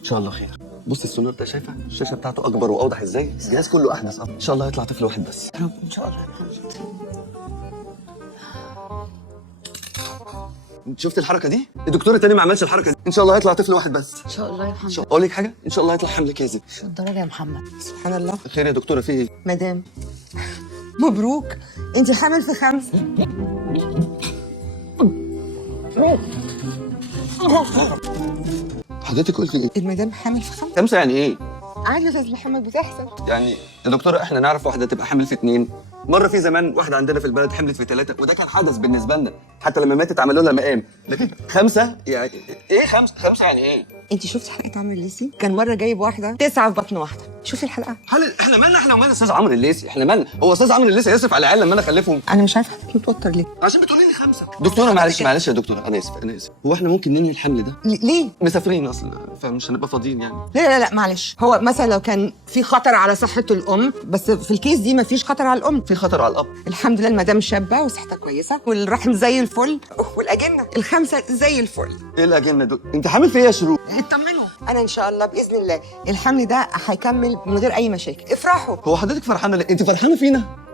ان شاء الله خير. بص السونار ده، شايفه الشاشه بتاعته اكبر واوضح ازاي؟ الجهاز كله احدث. ان شاء الله هيطلع طفل واحد بس. يا رب ان شاء الله. شفت الحركه دي؟ الدكتور التاني ما عملش الحركه دي. ان شاء الله هيطلع طفل واحد بس. ان شاء الله يا محمد. اقول لك حاجه، ان شاء الله هيطلع حمل كاذب. شو الدرجه يا محمد؟ سبحان الله. خير يا دكتوره، في ايه؟ مدام مبروك، انت حامل في 5. حضرتك قلت ايه؟ المدام حامل في 5. 5 يعني ايه؟ عادي يا استاذ محمد، بتحصل. يعني يا دكتوره احنا نعرف واحده تبقى حامل في 2. مره في زمان واحده عندنا في البلد حملت في 3 وده كان حدث بالنسبه لنا، حتى لما ماتت عملوا لها مقام. لكن 5 يعني ايه؟ 5 يعني ايه؟ انت شفتي حلقه عمرو الليثي؟ كان مره جايب واحده 9 في بطن واحده. شوفي الحلقه. هل احنا مالنا؟ احنا ومال استاذ عمرو الليثي؟ احنا مالنا؟ هو استاذ عمرو الليثي يصرف على العيال لما انا اخلفهم؟ انا مش عارفه حضرتك متوتر ليه؟ عشان بتقولي لي 5. دكتوره معلش يا دكتوره، انا اسف. هو احنا ممكن ننهي الحمل ده؟ ليه؟ مسافرين اصلا، فمش هنبقى فاضيين يعني. لا معلش، هو مثلا لو كان في خطر على صحه الام، بس في الكيس دي مفيش خطر على الام. في خطر على الاب. الحمد لله المدام شابه وصحتها كويسه والرحم زي الفل والاجنه ال5 زي الفل. ايه الاجنه دول؟ انت حامل في ايه يا شروق؟ اطمنوا، انا ان شاء الله باذن الله الحمل ده هيكمل من غير اي مشاكل. افرحوا. هو حضرتك فرحانه ليه؟ انت فرحانه فينا؟